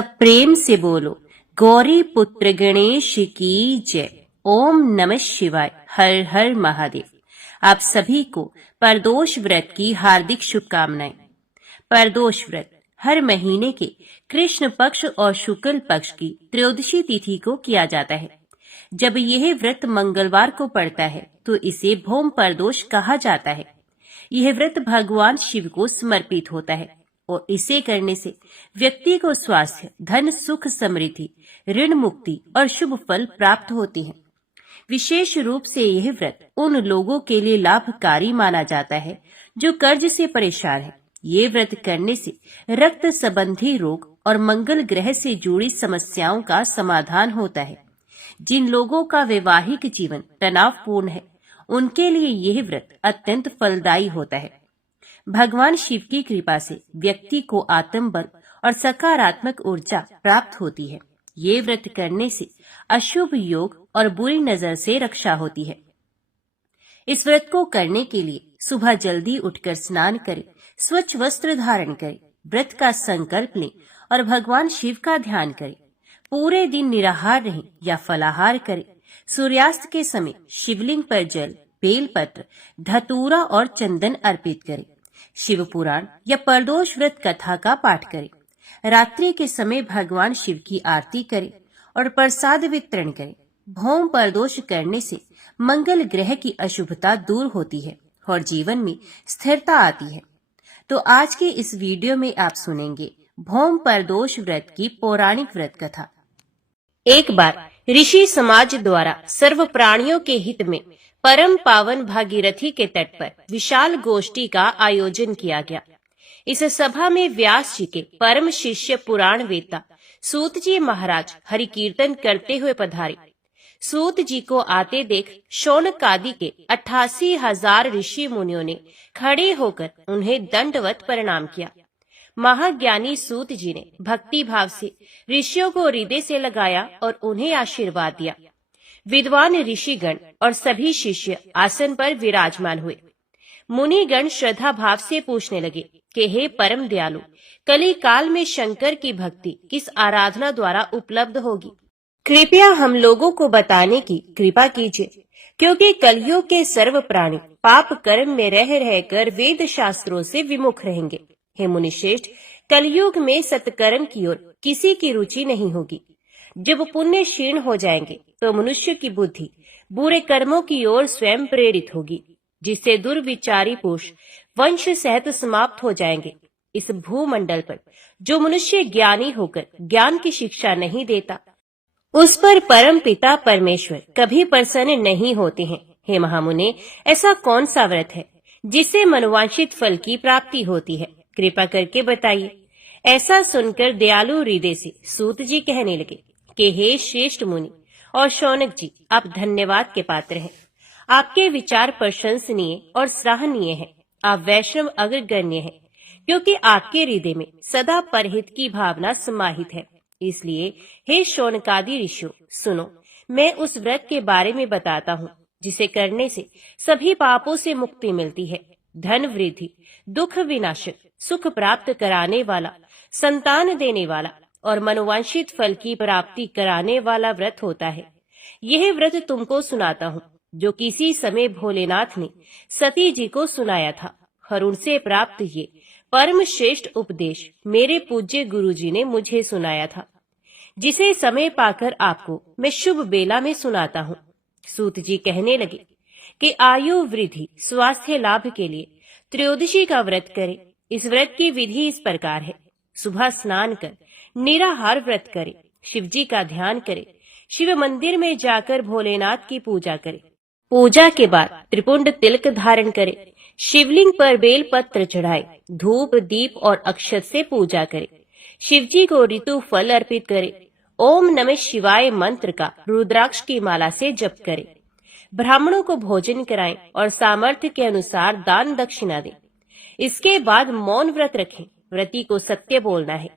प्रेम से बोलो गौरी पुत्र गणेश की जय। ओम नमः शिवाय। हर हर महादेव। आप सभी को प्रदोष व्रत की हार्दिक शुभकामनाएं। प्रदोष व्रत हर महीने के कृष्ण पक्ष और शुक्ल पक्ष की त्रयोदशी तिथि को किया जाता है। जब यह व्रत मंगलवार को पड़ता है तो इसे भौम प्रदोष कहा जाता है। यह व्रत भगवान शिव को समर्पित होता है और इसे करने से व्यक्ति को स्वास्थ्य, धन, सुख, समृद्धि, ऋण मुक्ति और शुभ फल प्राप्त होते हैं। विशेष रूप से यह व्रत उन लोगों के लिए लाभकारी माना जाता है जो कर्ज से परेशान है। ये व्रत करने से रक्त संबंधी रोग और मंगल ग्रह से जुड़ी समस्याओं का समाधान होता है। जिन लोगों का वैवाहिक जीवन तनावपूर्ण है उनके लिए यह व्रत अत्यंत फलदायी होता है। भगवान शिव की कृपा से व्यक्ति को आत्मबल और सकारात्मक ऊर्जा प्राप्त होती है। ये व्रत करने से अशुभ योग और बुरी नजर से रक्षा होती है। इस व्रत को करने के लिए सुबह जल्दी उठकर स्नान करें, स्वच्छ वस्त्र धारण करें, व्रत का संकल्प लें और भगवान शिव का ध्यान करें। पूरे दिन निराहार रहें या फलाहार करें। सूर्यास्त के समय शिवलिंग पर जल, बेलपत्र, धतूरा और चंदन अर्पित करें। शिव पुराण या प्रदोष व्रत कथा का पाठ करें। रात्रि के समय भगवान शिव की आरती करें और प्रसाद वितरण करें। भौम प्रदोष करने से मंगल ग्रह की अशुभता दूर होती है और जीवन में स्थिरता आती है। तो आज के इस वीडियो में आप सुनेंगे भौम प्रदोष व्रत की पौराणिक व्रत कथा। एक बार ऋषि समाज द्वारा सर्व प्राणियों के हित में परम पावन भागीरथी के तट पर विशाल गोष्ठी का आयोजन किया गया। इस सभा में व्यास जी के परम शिष्य पुराण वेत्ता सूत जी महाराज हरि कीर्तन करते हुए पधारे। सूत जी को आते देख शौनक आदि के 88,000 ऋषि मुनियों ने खड़े होकर उन्हें दंडवत प्रणाम किया। महाज्ञानी सूत जी ने भक्ति भाव से ऋषियों को हृदय से लगाया और उन्हें आशीर्वाद दिया। विद्वान ऋषिगण और सभी शिष्य आसन पर विराजमान हुए। मुनिगण श्रद्धा भाव से पूछने लगे कि हे परम दयालु, कली काल में शंकर की भक्ति किस आराधना द्वारा उपलब्ध होगी? कृपया हम लोगों को बताने की कृपा कीजिए, क्योंकि कलयुग के सर्व प्राणी पाप कर्म में रह रहकर वेद शास्त्रों से विमुख रहेंगे। हे मुनिश्रेष्ठ, कलयुग में सत्कर्म की ओर किसी की रुचि नहीं होगी। जब पुण्य क्षीण हो जाएंगे तो मनुष्य की बुद्धि बुरे कर्मों की ओर स्वयं प्रेरित होगी, जिससे दुर्विचारी पुरुष वंश सहित समाप्त हो जाएंगे। इस भूमंडल पर जो मनुष्य ज्ञानी होकर ज्ञान की शिक्षा नहीं देता, उस पर परम पिता परमेश्वर कभी प्रसन्न नहीं होते हैं। हे महामुने, ऐसा कौन सा व्रत है जिससे मनोवांछित फल की प्राप्ति होती है? कृपा करके बताइए। ऐसा सुनकर दयालु हृदय से सूत जी कहने लगे कि हे श्रेष्ठ मुनि और शौनक जी, आप धन्यवाद के पात्र हैं। आपके विचार प्रशंसनीय और सराहनीय हैं। आप वैष्णव अग्रगण्य हैं, क्योंकि आपके हृदय में सदा परहित की भावना समाहित है। इसलिए हे शौनकादि ऋषियों, सुनो, मैं उस व्रत के बारे में बताता हूँ जिसे करने से सभी पापों से मुक्ति मिलती है। धन वृद्धि, दुख विनाशक, सुख प्राप्त कराने वाला, संतान देने वाला और मनोवांछित फल की प्राप्ति कराने वाला व्रत होता है। यह व्रत तुमको सुनाता हूँ, जो किसी समय भोलेनाथ ने सती जी को सुनाया था और उनसे प्राप्त ये परम श्रेष्ठ उपदेश मेरे पूज्य गुरु जी ने मुझे सुनाया था, जिसे समय पाकर आपको मैं शुभ बेला में सुनाता हूँ। सूत जी कहने लगे कि आयु वृद्धि, स्वास्थ्य लाभ के लिए त्रयोदशी का व्रत करें। इस व्रत की विधि इस प्रकार है। सुबह स्नान कर निराहार व्रत करें, शिव जी का ध्यान करें, शिव मंदिर में जाकर भोलेनाथ की पूजा करें। पूजा के बाद त्रिपुंड तिलक धारण करें, शिवलिंग पर बेल पत्र चढ़ाए, धूप दीप और अक्षत से पूजा करें। शिव जी को ऋतु फल अर्पित करें। ओम नमः शिवाय मंत्र का रुद्राक्ष की माला से जप करें। ब्राह्मणों को भोजन कराएं और सामर्थ्य के अनुसार दान दक्षिणा दें। इसके बाद मौन व्रत रखें। व्रती को सत्य बोलना है।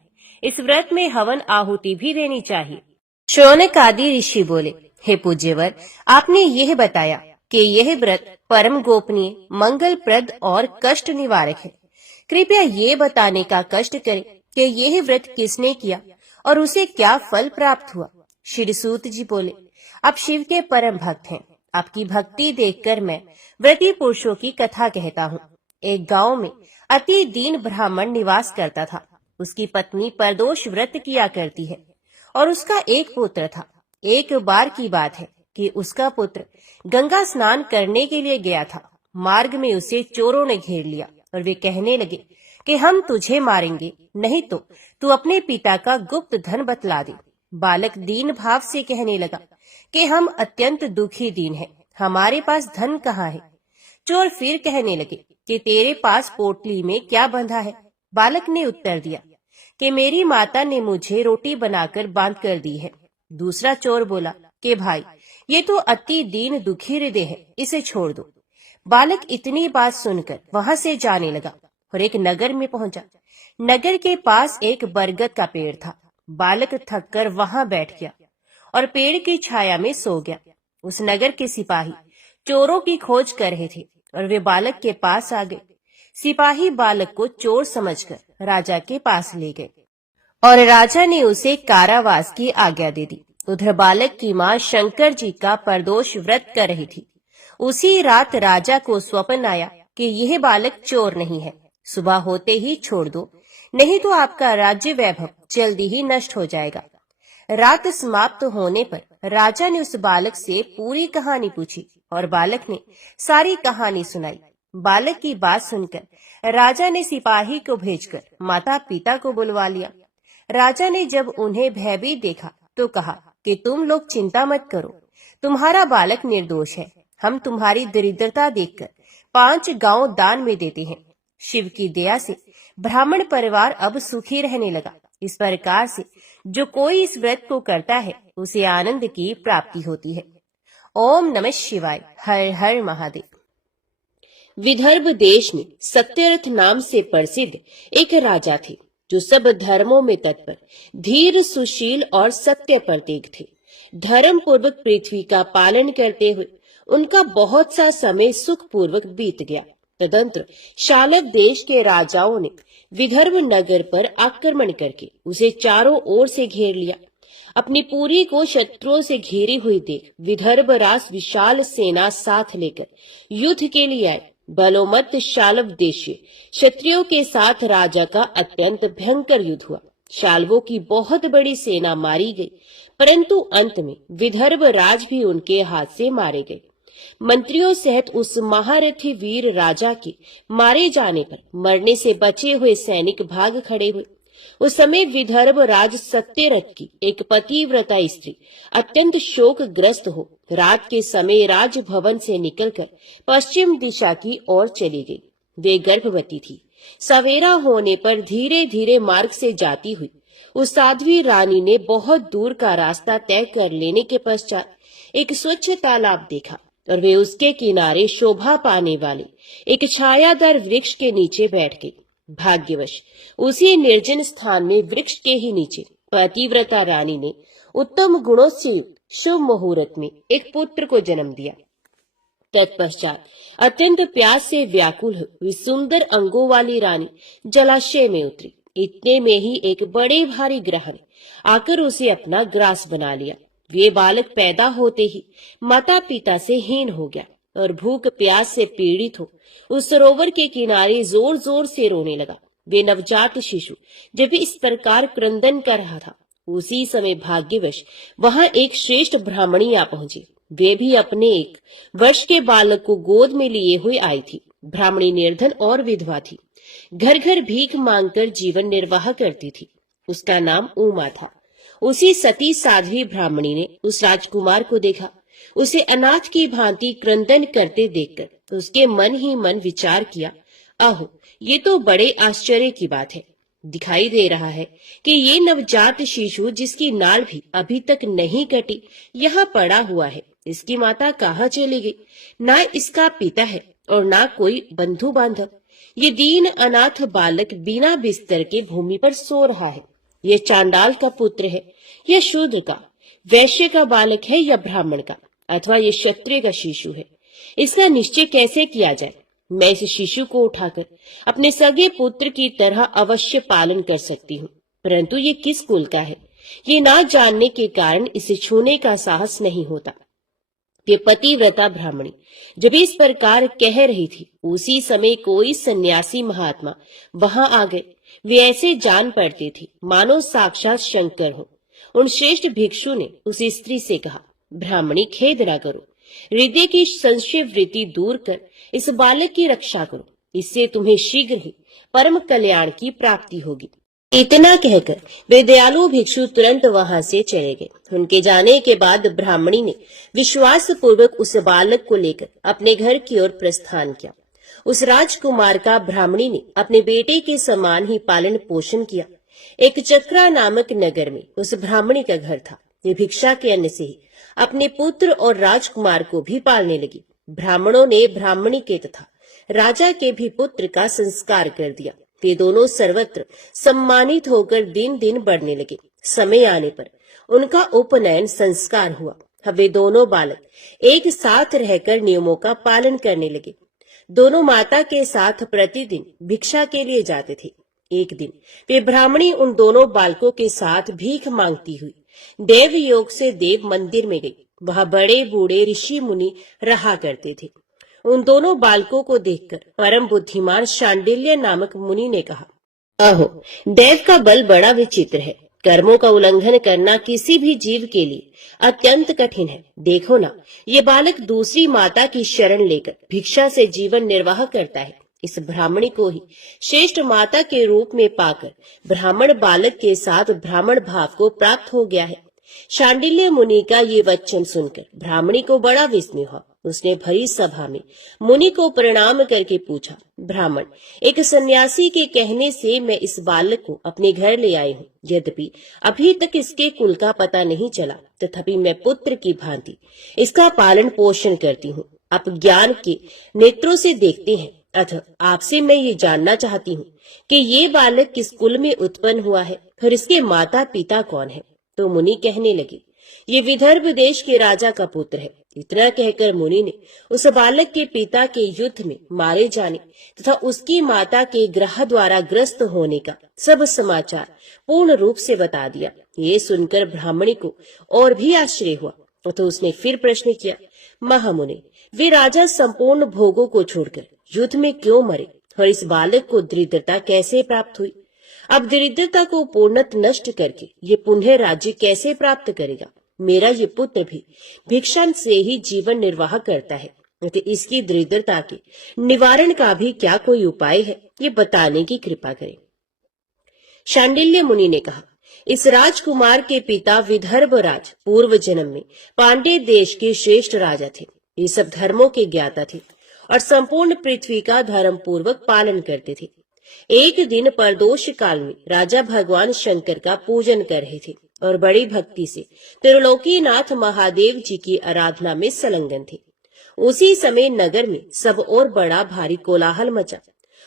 इस व्रत में हवन आहुति भी देनी चाहिए। शौनक आदि ऋषि बोले, हे पूज्यवर, आपने यह बताया कि यह व्रत परम गोपनीय, मंगलप्रद और कष्ट निवारक है। कृपया ये बताने का कष्ट करें कि यह व्रत किसने किया और उसे क्या फल प्राप्त हुआ? श्री सूत जी बोले, आप शिव के परम भक्त हैं। आपकी भक्ति देखकर मैं व्रती पुरुषों की कथा कहता हूँ। एक गांव में अति दीन ब्राह्मण निवास करता था। उसकी पत्नी परदोष व्रत किया करती है और उसका एक पुत्र था। एक बार की बात है कि उसका पुत्र गंगा स्नान करने के लिए गया था। मार्ग में उसे चोरों ने घेर लिया और वे कहने लगे कि हम तुझे मारेंगे, नहीं तो तू अपने पिता का गुप्त धन बतला दे। बालक दीन भाव से कहने लगा कि हम अत्यंत दुखी दीन हैं, हमारे पास धन कहाँ है। चोर फिर कहने लगे कि तेरे पास पोटली में क्या बंधा है? बालक ने उत्तर दिया कि मेरी माता ने मुझे रोटी बनाकर बांध कर दी है। दूसरा चोर बोला कि भाई, ये तो अति दीन दुखी हृदय है, इसे छोड़ दो। बालक इतनी बात सुनकर वहां से जाने लगा और एक नगर में पहुंचा। नगर के पास एक बरगद का पेड़ था। बालक थककर वहां बैठ गया और पेड़ की छाया में सो गया। उस नगर के सिपाही चोरों की खोज कर रहे थे और वे बालक के पास आ गए। सिपाही बालक को चोर समझकर राजा के पास ले गए और राजा ने उसे कारावास की आज्ञा दे दी। उधर बालक की माँ शंकर जी का प्रदोष व्रत कर रही थी। उसी रात राजा को स्वप्न आया कि यह बालक चोर नहीं है, सुबह होते ही छोड़ दो, नहीं तो आपका राज्य वैभव जल्दी ही नष्ट हो जाएगा। रात समाप्त होने पर राजा ने उस बालक से पूरी कहानी पूछी और बालक ने सारी कहानी सुनाई। बालक की बात सुनकर राजा ने सिपाही को भेजकर माता पिता को बुलवा लिया। राजा ने जब उन्हें भयभीत देखा तो कहा कि तुम लोग चिंता मत करो, तुम्हारा बालक निर्दोष है। हम तुम्हारी दरिद्रता देखकर 5 गांव दान में देते हैं। शिव की दया से ब्राह्मण परिवार अब सुखी रहने लगा। इस प्रकार से जो कोई इस व्रत को करता है उसे आनंद की प्राप्ति होती है। ओम नमः शिवाय। हर हर महादेव। विदर्भ देश में सत्यरथ नाम से प्रसिद्ध एक राजा थे जो सब धर्मों में तत्पर, धीर, सुशील और सत्य प्रतीक थे। धर्म पूर्वक पृथ्वी का पालन करते हुए उनका बहुत सा समय सुख पूर्वक बीत गया। तदंतर शालव देश के राजाओं ने विदर्भ नगर पर आक्रमण करके उसे चारों ओर से घेर लिया। अपनी पुरी को शत्रुओं से घेरी हुई देख विदर्भ राज विशाल सेना साथ लेकर युद्ध के लिए आए। बलोमत शालव देशीय क्षत्रियों के साथ राजा का अत्यंत भयंकर युद्ध हुआ। शालवों की बहुत बड़ी सेना मारी गई, परंतु अंत में विदर्भ राज भी उनके हाथ से मारे गए। मंत्रियों सहित उस महारथी वीर राजा के मारे जाने पर मरने से बचे हुए सैनिक भाग खड़े हुए। उस समय विदर्भ राज सत्यरथ की एक पतिव्रता स्त्री अत्यंत शोकग्रस्त हो रात के समय राजभवन से निकलकर पश्चिम दिशा की ओर चली गई। वे गर्भवती थी। सवेरा होने पर धीरे धीरे मार्ग से जाती हुई उस साध्वी रानी ने बहुत दूर का रास्ता तय कर लेने के पश्चात एक स्वच्छ तालाब देखा और वे उसके किनारे शोभा पाने वाले एक छायादार वृक्ष के नीचे बैठ गई। भाग्यवश उसी निर्जन स्थान में वृक्ष के ही नीचे पतिव्रता रानी ने उत्तम गुणों से शुभ मुहूर्त में एक पुत्र को जन्म दिया। तत्पश्चात अत्यंत प्यास से व्याकुल हुई सुंदर अंगों वाली रानी जलाशय में उतरी। इतने में ही एक बड़े भारी ग्रह ने आकर उसे अपना ग्रास बना लिया। वे बालक पैदा होते ही माता पिता से हीन हो गया और भूख प्यास से पीड़ित हो उस सरोवर के किनारे जोर जोर से रोने लगा। वे नवजात शिशु जब इस प्रकार क्रंदन कर रहा था, उसी समय भाग्यवश वहां एक श्रेष्ठ ब्राह्मणी आ पहुंची। वे भी अपने 1 वर्ष के बालक को गोद में लिए हुए आई थी। ब्राह्मणी निर्धन और विधवा थी। घर घर भीख मांगकर जीवन निर्वाह करती थी। उसका नाम उमा था। उसी सती साध्वी ब्राह्मणी ने उस राजकुमार को देखा। उसे अनाथ की भांति क्रंदन करते देखकर उसके मन ही मन विचार किया, आहो, ये तो बड़े आश्चर्य की बात है। दिखाई दे रहा है कि ये नवजात शिशु जिसकी नाल भी अभी तक नहीं कटी यहाँ पड़ा हुआ है। इसकी माता कहाँ चली गई? ना इसका पिता है और ना कोई बंधु बांधव। ये दीन अनाथ बालक बिना बिस्तर के भूमि पर सो रहा है। ये चांडाल का पुत्र है या शूद्र का, वैश्य का बालक है या ब्राह्मण का, अथवा ये क्षत्रिय का शिशु है? इसका निश्चय कैसे किया जाए? मैं इस शिशु को उठाकर अपने सगे पुत्र की तरह अवश्य पालन कर सकती हूँ, परंतु ये किस कुल का है, ये ना जानने के कारण इसे छूने का साहस नहीं होता। ये पतिव्रता ब्राह्मणी जब इस प्रकार कह रही थी, उसी समय कोई सन्यासी महात्मा वहां आ गए। वे ऐसे जान पड़ते थे मानो साक्षात शंकर हो। उन श्रेष्ठ भिक्षु ने उस स्त्री से कहा, ब्राह्मणी खेद न करो, हृदय की संशय वृत्ति दूर कर इस बालक की रक्षा करो, इससे तुम्हें शीघ्र ही परम कल्याण की प्राप्ति होगी। इतना कहकर वे दयालु भिक्षु तुरंत वहां से चले गए। उनके जाने के बाद ब्राह्मणी ने विश्वास पूर्वक उस बालक को लेकर अपने घर की ओर प्रस्थान किया। उस राजकुमार का ब्राह्मणी ने अपने बेटे के समान ही पालन पोषण किया। एक चक्रा नामक नगर में उस ब्राह्मणी का घर था। ये भिक्षा के अन्न से ही अपने पुत्र और राजकुमार को भी पालने लगी। ब्राह्मणों ने ब्राह्मणी के तथा राजा के भी पुत्र का संस्कार कर दिया। वे दोनों सर्वत्र सम्मानित होकर दिन दिन बढ़ने लगे। समय आने पर उनका उपनयन संस्कार हुआ। अब वे दोनों बालक एक साथ रहकर नियमों का पालन करने लगे। दोनों माता के साथ प्रतिदिन भिक्षा के लिए जाते थे। एक दिन वे ब्राह्मणी उन दोनों बालकों के साथ भीख मांगती हुई देव योग से देव मंदिर में गई। वहां बड़े बूढ़े ऋषि मुनि रहा करते थे। उन दोनों बालकों को देखकर परम बुद्धिमान शांडिल्य नामक मुनि ने कहा, अहो, देव का बल बड़ा विचित्र है। कर्मों का उल्लंघन करना किसी भी जीव के लिए अत्यंत कठिन है। देखो ना, ये बालक दूसरी माता की शरण लेकर भिक्षा से जीवन निर्वाह करता है। इस ब्राह्मणी को ही श्रेष्ठ माता के रूप में पाकर ब्राह्मण बालक के साथ ब्राह्मण भाव को प्राप्त हो गया है। शांडिल्य मुनि का ये वचन सुनकर ब्राह्मणी को बड़ा विस्मय हुआ। उसने भरी सभा में मुनि को प्रणाम करके पूछा, ब्राह्मण, एक सन्यासी के कहने से मैं इस बालक को अपने घर ले आई हूँ। यद्यपि अभी तक इसके कुल का पता नहीं चला, तथापि मैं पुत्र की भांति इसका पालन पोषण करती हूँ। आप ज्ञान के नेत्रों से देखते हैं, अतः आपसे मैं ये जानना चाहती हूँ कि ये बालक किस कुल में उत्पन्न हुआ है और इसके माता पिता कौन है। तो मुनि कहने लगे, ये विदर्भ देश के राजा का पुत्र है। इतना कहकर मुनि ने उस बालक के पिता के युद्ध में मारे जाने तथा उसकी माता के ग्रह द्वारा ग्रस्त होने का सब समाचार पूर्ण रूप से बता दिया। ये सुनकर ब्राह्मणी को और भी आश्चर्य हुआ। तो उसने फिर प्रश्न किया, महामुनि, वे राजा संपूर्ण भोगों को छोड़कर युद्ध में क्यों मरे और इस बालक को दरिद्रता कैसे प्राप्त हुई? अब दरिद्रता को पूर्णतः नष्ट करके ये पुनः राज्य कैसे प्राप्त करेगा? मेरा ये पुत्र भी भिक्षा से ही जीवन निर्वाह करता है। तो इसकी दरिद्रता के निवारण का भी क्या कोई उपाय है? ये बताने की कृपा करें। शांडिल्य मुनि ने कहा, इस राजकुमार के पिता विदर्भ राज पूर्व जन्म में पांड्य देश के श्रेष्ठ राजा थे। ये सब धर्मों के ज्ञाता थे और संपूर्ण पृथ्वी का धर्म पूर्वक पालन करते थे। एक दिन प्रदोष काल में राजा भगवान शंकर का पूजन कर रहे थे और बड़ी भक्ति से त्रिलोकीनाथ महादेव जी की आराधना में संलग्न थे। उसी समय नगर में सब और बड़ा भारी कोलाहल मचा।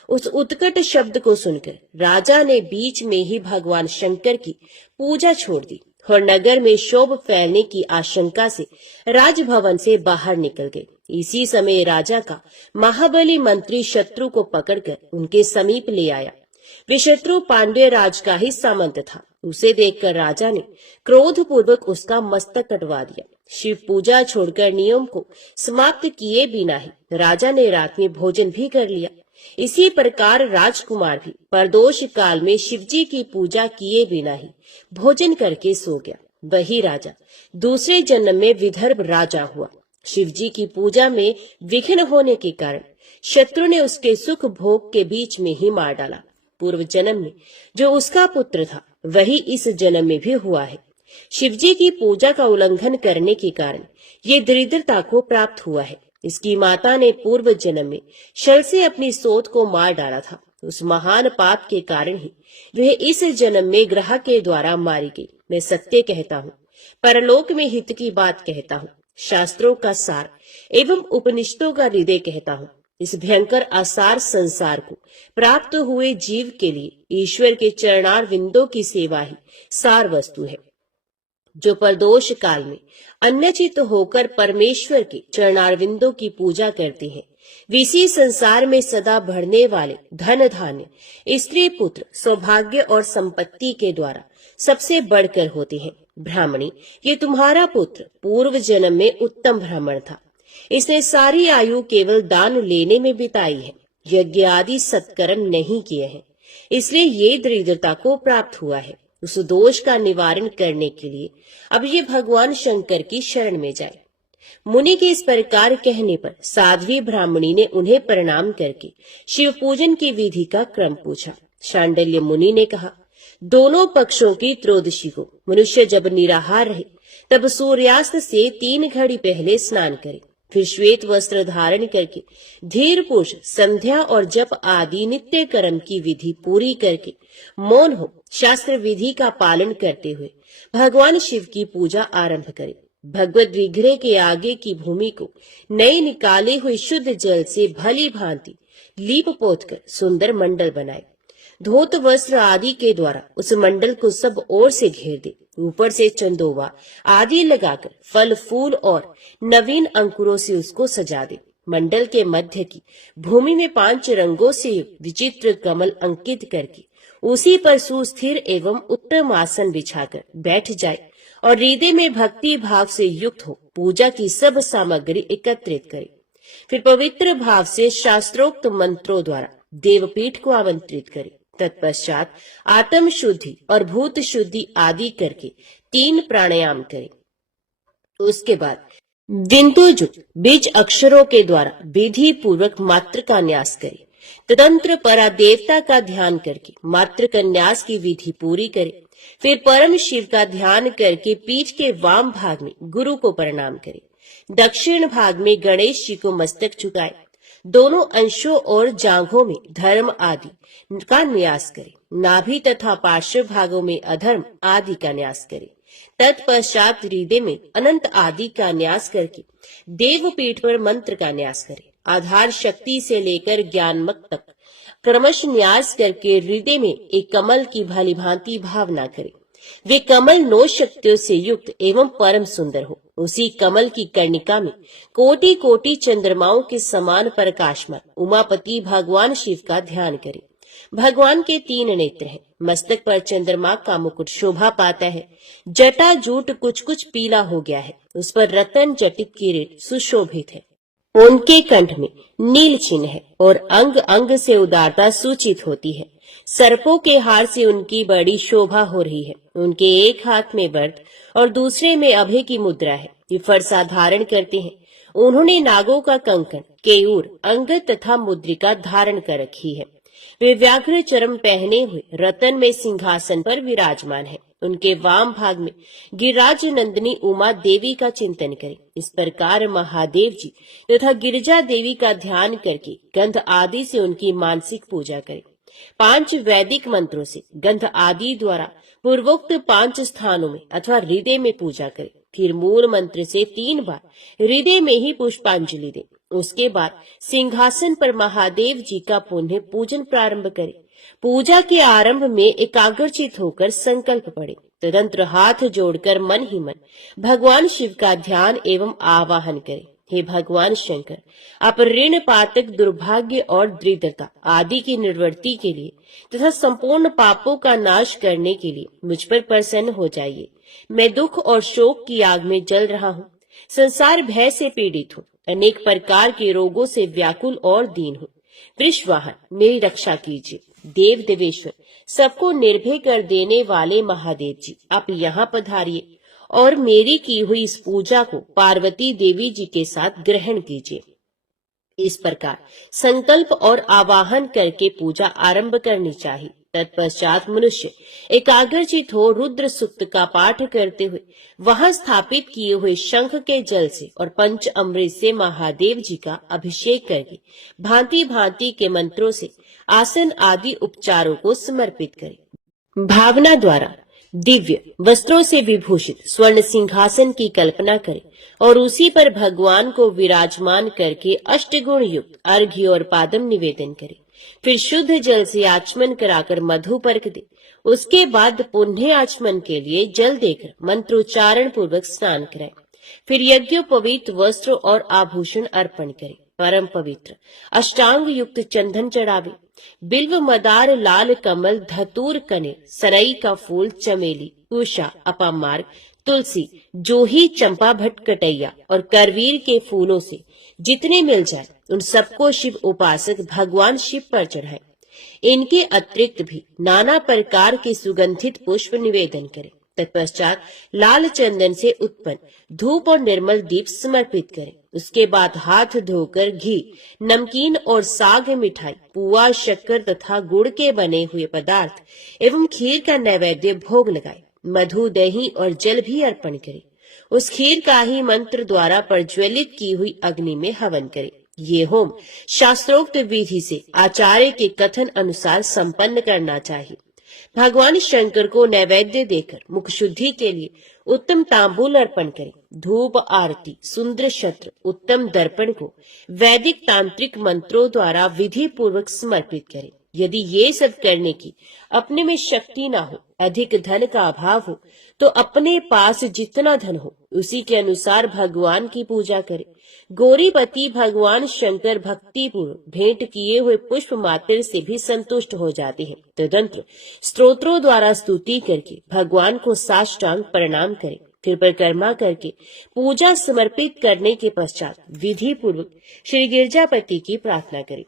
उस उत्कट शब्द को सुनकर राजा ने बीच में ही भगवान शंकर की पूजा छोड़ दी और नगर में शोभ फैलने की आशंका से राजभवन से बाहर निकल गए। इसी समय राजा का महाबली मंत्री शत्रु को पकड़कर उनके समीप ले आया। वे शत्रु पांड्य राज का ही सामंत था। उसे देखकर राजा ने क्रोध पूर्वक उसका मस्तक कटवा दिया। शिव पूजा छोड़कर नियम को समाप्त किए बिना ही राजा ने रात में भोजन भी कर लिया। इसी प्रकार राजकुमार भी प्रदोष काल में शिवजी की पूजा किए बिना ही भोजन करके सो गया। वही राजा दूसरे जन्म में विदर्भ राजा हुआ। शिवजी की पूजा में विघ्न होने के कारण शत्रु ने उसके सुख भोग के बीच में ही मार डाला। पूर्व जन्म में जो उसका पुत्र था वही इस जन्म में भी हुआ है। शिवजी की पूजा का उल्लंघन करने के कारण ये दरिद्रता को प्राप्त हुआ है। इसकी माता ने पूर्व जन्म में शल से अपनी सोत को मार डाला था। उस महान पाप के कारण ही वह इस जन्म में ग्रह के द्वारा मारी गई। मैं सत्य कहता हूँ, परलोक में हित की बात कहता हूँ, शास्त्रों का सार एवं उपनिषदों का हृदय कहता हूँ। इस भयंकर आसार संसार को प्राप्त हुए जीव के लिए ईश्वर के चरणार विंदों की सेवा ही सार वस्तु है। जो प्रदोष काल में अन्यचित होकर परमेश्वर के चरणारविंदों की पूजा करते हैं, इसी संसार में सदा बढ़ने वाले धन धान्य, स्त्री पुत्र, सौभाग्य और संपत्ति के द्वारा सबसे बढ़कर होते हैं। ब्राह्मणी, ये तुम्हारा पुत्र पूर्व जन्म में उत्तम ब्राह्मण था। इसने सारी आयु केवल दान लेने में बिताई है, यज्ञ आदि सत्कर्म नहीं किए हैं, इसलिए ये दरिद्रता को प्राप्त हुआ है। उस दोष का निवारण करने के लिए अब ये भगवान शंकर की शरण में जाए। मुनि के इस प्रकार कहने पर साध्वी ब्राह्मणी ने उन्हें प्रणाम करके शिव पूजन की विधि का क्रम पूछा। शांडिल्य मुनि ने कहा, दोनों पक्षों की त्रयोदशी को मनुष्य जब निराहार रहे तब सूर्यास्त से 3 घड़ी पहले स्नान करे, फिर श्वेत वस्त्र धारण करके धीर पुरुष संध्या और जप आदि नित्य कर्म की विधि पूरी करके मौन हो शास्त्र विधि का पालन करते हुए भगवान शिव की पूजा आरंभ करे। भगवत विग्रह के आगे की भूमि को नए निकाले हुए शुद्ध जल से भली भांति लीप पोत कर सुंदर मंडल बनाए। धोत वस्त्र आदि के द्वारा उस मंडल को सब ओर से घेर दे। ऊपर से चंदोवा आदि लगाकर फल फूल और नवीन अंकुरों से उसको सजा दे। मंडल के मध्य की भूमि में 5 रंगों से विचित्र कमल अंकित करके उसी पर सुस्थिर एवं उत्तम आसन बिछाकर बैठ जाए और हृदय में भक्ति भाव से युक्त हो पूजा की सब सामग्री एकत्रित करे। फिर पवित्र भाव से शास्त्रोक्त मंत्रों द्वारा देवपीठ को आमंत्रित करे। तत्पश्चात आत्म शुद्धि और भूत शुद्धि आदि करके 3 प्राणायाम करे। उसके बाद बिंदुजुक्त बीज अक्षरों के द्वारा विधि पूर्वक मात्र का न्यास करे। तदंतर परा देवता का ध्यान करके मात्र का न्यास की विधि पूरी करे। फिर परम शिव का ध्यान करके पीठ के वाम भाग में गुरु को प्रणाम करे। दक्षिण भाग में गणेश जी को मस्तक झुकाए। दोनों अंशों और जांघों में धर्म आदि का न्यास करे। नाभि तथा पार्श्व भागों में अधर्म आदि का न्यास करे। तत्पश्चात हृदय में अनंत आदि का न्यास करके देवपीठ पर मंत्र का न्यास करे। आधार शक्ति से लेकर ज्ञानमक तक क्रमश न्यास करके हृदय में एक कमल की भली भांति भावना करे। वे कमल 9 शक्तियों से युक्त एवं परम सुंदर हो। उसी कमल की कर्णिका में कोटि कोटि चंद्रमाओं के समान प्रकाशमान उमापति भगवान शिव का ध्यान करे। भगवान के 3 नेत्र हैं। मस्तक पर चंद्रमा का मुकुट शोभा पाता है। जटा जूट कुछ कुछ पीला हो गया है। उस पर रतन जटित किरीट सुशोभित है। उनके कंठ में नील चिन्ह है और अंग अंग से उदारता सूचित होती है। सर्पों के हार से उनकी बड़ी शोभा हो रही है। उनके एक हाथ में वरद और दूसरे में अभय की मुद्रा है। ये फरसा धारण करते हैं। उन्होंने नागों का कंकण, केयूर, अंगद तथा मुद्रिका धारण कर रखी है। वे व्याघ्र चरम पहने हुए रतन में सिंहासन पर विराजमान है। उनके वाम भाग में गिरिराज नंदिनी उमा देवी का चिंतन करें। इस प्रकार महादेव जी तथा गिरिजा देवी का ध्यान करके गंध आदि से उनकी मानसिक पूजा करें। 5 वैदिक मंत्रों से गंध आदि द्वारा पूर्वोक्त 5 स्थानों में अथवा हृदय में पूजा करें। फिर मूल मंत्र से 3 बार हृदय में ही पुष्पांजलि दें। उसके बाद सिंहासन पर महादेव जी का पुनः पूजन प्रारंभ करें। पूजा के आरंभ में एकाग्रचित होकर संकल्प पढ़े। तदंतर हाथ जोड़कर मन ही मन भगवान शिव का ध्यान एवं आवाहन करें। हे भगवान शंकर, आप ऋण पातक दुर्भाग्य और दरिद्रता आदि की निवृत्ति के लिए तथा संपूर्ण पापों का नाश करने के लिए मुझ पर प्रसन्न हो जाइए। मैं दुख और शोक की आग में जल रहा हूँ। संसार भय से पीड़ित हूँ। अनेक प्रकार के रोगों से व्याकुल और दीन हूँ। वृषवाहन, मेरी रक्षा कीजिए। देव देवेश्वर, सबको निर्भय कर देने वाले महादेव जी, आप यहाँ पधारिए और मेरी की हुई इस पूजा को पार्वती देवी जी के साथ ग्रहण कीजिए। इस प्रकार संकल्प और आवाहन करके पूजा आरंभ करनी चाहिए। तत्पश्चात मनुष्य एकाग्रचित हो रुद्र सूक्त का पाठ करते हुए वहां स्थापित किए हुए शंख के जल से और पंच अमृत से महादेव जी का अभिषेक करके भांति भांति के मंत्रों से आसन आदि उपचारों को समर्पित करे। भावना द्वारा दिव्य वस्त्रों से विभूषित स्वर्ण सिंहासन की कल्पना करें और उसी पर भगवान को विराजमान करके अष्टगुण युक्त अर्घ्य और पादम निवेदन करें। फिर शुद्ध जल से आचमन कराकर मधु पर्क दे। उसके बाद पुण्य आचमन के लिए जल देकर मंत्रोच्चारण पूर्वक स्नान कराए। फिर यज्ञोपवीत वस्त्र और आभूषण अर्पण करे। परम पवित्र अष्टांग युक्त चंदन चढ़ावे। बिल्व मदार लाल कमल धतूर कने, सरई का फूल चमेली, उषा अपामार्ग, तुलसी, जोही, चंपा, भट्ट कटैया और करवीर के फूलों से जितने मिल जाए उन सबको शिव उपासक भगवान शिव पर चढ़ाए। इनके अतिरिक्त भी नाना प्रकार के सुगंधित पुष्प निवेदन करें। तत्पश्चात लाल चंदन से उत्पन्न धूप और निर्मल दीप समर्पित करें। उसके बाद हाथ धोकर घी, नमकीन और साग मिठाई, पुआ, शक्कर तथा गुड़ के बने हुए पदार्थ एवं खीर का नैवेद्य भोग लगाए। मधु, दही और जल भी अर्पण करें। उस खीर का ही मंत्र द्वारा प्रज्वलित की हुई अग्नि में हवन करें। ये होम शास्त्रोक्त विधि से आचार्य के कथन अनुसार संपन्न करना चाहिए। भगवान शंकर को नैवेद्य देकर मुख शुद्धि के लिए उत्तम तांबूल अर्पण करें। धूप आरती, सुंदर शस्त्र, उत्तम दर्पण को वैदिक तांत्रिक मंत्रों द्वारा विधि पूर्वक समर्पित करें। यदि ये सब करने की अपने में शक्ति ना हो, अधिक धन का अभाव हो, तो अपने पास जितना धन हो उसी के अनुसार भगवान की पूजा करें। गौरीपति भगवान शंकर भक्ति पूर्वक भेंट किए हुए पुष्प मात्र से भी संतुष्ट हो जाते हैं। तदंतर स्तोत्रों द्वारा स्तुति करके भगवान को साष्टांग प्रणाम करें। फिर परिक्रमा करके पूजा समर्पित करने के पश्चात विधि पूर्वक श्री गिरजापति की प्रार्थना करें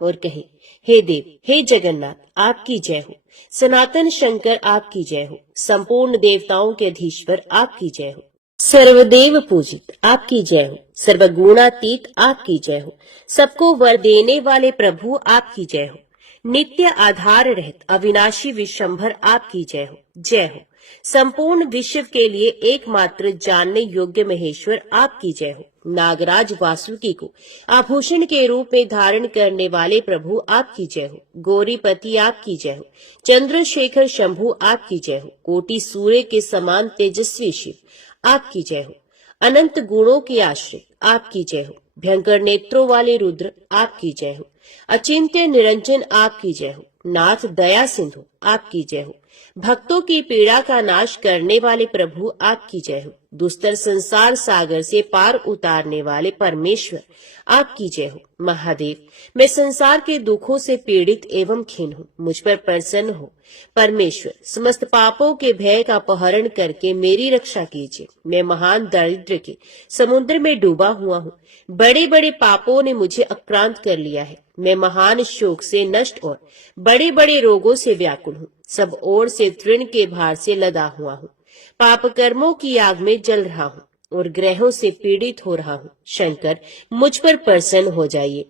और कहे, हे देव, हे जगन्नाथ, आपकी जय हो। सनातन शंकर आपकी जय हो। संपूर्ण देवताओं के अधीश्वर आपकी जय हो। सर्वदेव पूजित आपकी जय हो। सर्वगुणातीत आपकी जय हो। सबको वर देने वाले प्रभु आपकी जय हो। नित्य आधार रहित अविनाशी विशंभर आपकी जय हो। जय हो। संपूर्ण विश्व के लिए एकमात्र जानने योग्य महेश्वर आपकी जय हो। नागराज वासुकी को आभूषण के रूप में धारण करने वाले प्रभु आपकी जय हो। गौरीपति आपकी जय हो। चंद्रशेखर शंभु आपकी जय हो। कोटि सूर्य के समान तेजस्वी शिव आपकी जय हो। अनंत गुणों के आश्रय आपकी जय हो। भयंकर नेत्रों वाले रुद्र आपकी जय हो। अचिंत्य निरंजन आपकी जय हो। नाथ दया सिंधु आपकी जय हो। भक्तों की पीड़ा का नाश करने वाले प्रभु आपकी जय हो। दुस्तर संसार सागर से पार उतारने वाले परमेश्वर आपकी जय हो। महादेव, मैं संसार के दुखों से पीड़ित एवं खिन्न हूँ, मुझ पर प्रसन्न हो। परमेश्वर, समस्त पापों के भय का अपहरण करके मेरी रक्षा कीजिए। मैं महान दारिद्र्य के समुद्र में डूबा हुआ हूँ। बड़े बड़े पापों ने मुझे आक्रांत कर लिया है। मैं महान शोक से नष्ट और बड़े बड़े रोगों से व्याकुल हूँ। सब ओर से तृण के भार से लदा हुआ हूँ। पाप कर्मों की आग में जल रहा हूँ और ग्रहों से पीड़ित हो रहा हूँ। शंकर, मुझ पर प्रसन्न हो जाइए।